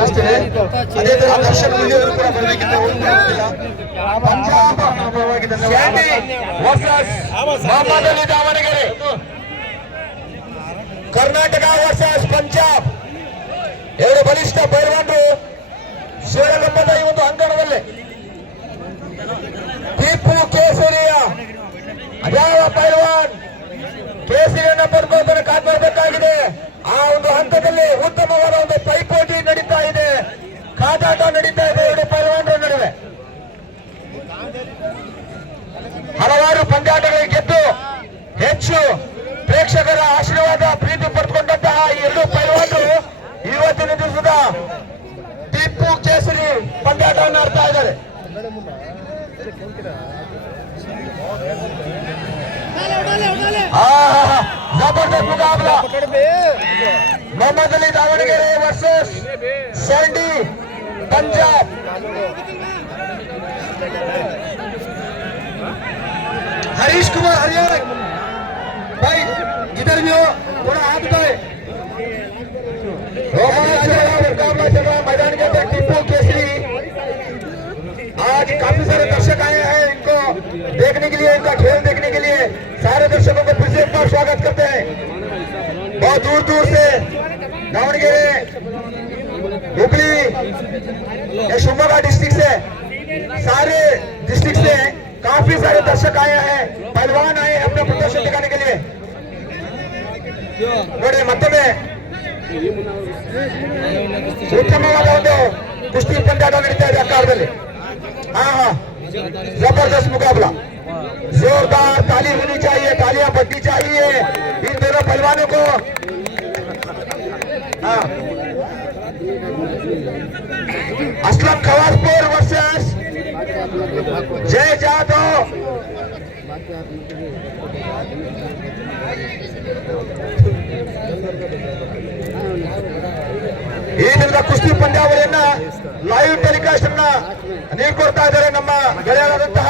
ತಿಳಿಸ್ತೇನೆ. ಅದೇ ತರ ದರ್ಶನ್ ಮುಂದಿಯವರು ಕೂಡ ಬರಬೇಕಿತ್ತು, ಪಂಜಾಬ್ ಪರವಾಗಿ ಧನ್ಯವಾದ. ದಾವಣಗೆರೆ, ಕರ್ನಾಟಕ ವರ್ಸಸ್ ಪಂಜಾಬ್, ಎರಡು ಬಲಿಷ್ಠ ಪೈಲ್ವಾನರು ಶಿವಗಂಬದ ಈ ಒಂದು ಅಂಕಣದಲ್ಲಿ. ಟಿಪ್ಪು ಕೇಸರಿಯ ಅಜಾವ ಪೈಲ್ವಾನ್ ಕೇಸರಿಯನ್ನ ಪಡ್ಕೊಂಡು ಕಾದ್ಬರಬೇಕಾಗಿದೆ. ಆ ಒಂದು ಹಂತದಲ್ಲಿ ಉತ್ತಮವಾದ ಒಂದು ಪೈಪೋಟಿ ನಡೀತಾ ಇದೆ, ಕಾದಾಟ ನಡೀತಾ ಇದೆ ಎರಡು ಪೈಲ್ವಾನರ ನಡುವೆ. ಹಲವಾರು ಪಂದ್ಯಾಟಗಳಿಗೆ ಗೆದ್ದು ಹೆಚ್ಚು ಪ್ರೇಕ್ಷಕರ ಆಶೀರ್ವಾದ ಪ್ರೀತಿ ಪಡೆದುಕೊಂಡಂತಹ ಈ ಎರಡು ಪೈಲ್ವಾನರು ಇವತ್ತಿನ ದಿವಸದ ಟಿಪ್ಪು ಕೇಸರಿ ಪಂದ್ಯಾಟವನ್ನು ಆಡ್ತಾ ಇದ್ದಾರೆ. ಜಬರ್ದಸ್ತ್ ಮುಕಾಬಲ ಮೊಹಮ್ಮದ್ ಅಲಿ ದಾವಣಗೆರೆ ವರ್ಸಸ್ ಸ್ಯಾಂಡಿ पंजाब। हरीश कुमार हरियाणा भाई इधर भी हो, थोड़ा हाथ उठाए। मैदान के अंदर टिप्पू केसरी, आज काफी सारे दर्शक आए हैं इनको देखने के लिए, इनका खेल देखने के लिए। सारे दर्शकों को फिर से एक बार स्वागत करते हैं। बहुत दूर दूर से दावणगेरे, हुगली, शिवमोगा डिस्ट्रिक्ट से, सारे डिस्ट्रिक्ट से काफी सारे दर्शक आए हैं, पहलवान आए हैं अपना प्रदर्शन दिखाने के लिए। ನೋಡಿ ಮತ್ತೊಮ್ಮೆ ಉತ್ತಮವಾದ ಒಂದು ಕುಸ್ತಿ ಪಂದ್ಯಾಟ ನಡೀತಾ ಇದೆ ಅಖಾಡದಲ್ಲಿ। जबरदस्त मुकाबला, जोरदार ताली होनी चाहिए, तालियां बजनी चाहिए इन दोनों पहलवानों को। असलम खवासपुर वर्सेस जय जादव। ಈ ದಿನದ ಕುಸ್ತಿ ಪಂದ್ಯಾವಳಿಯನ್ನ ಲೈವ್ ಟೆಲಿಕಾಸ್ಟ್ ಅನ್ನ ನೀಡ್ಕೊಡ್ತಾ ಇದ್ದಾರೆ ನಮ್ಮ ಗೆಳೆಯರಾದಂತಹ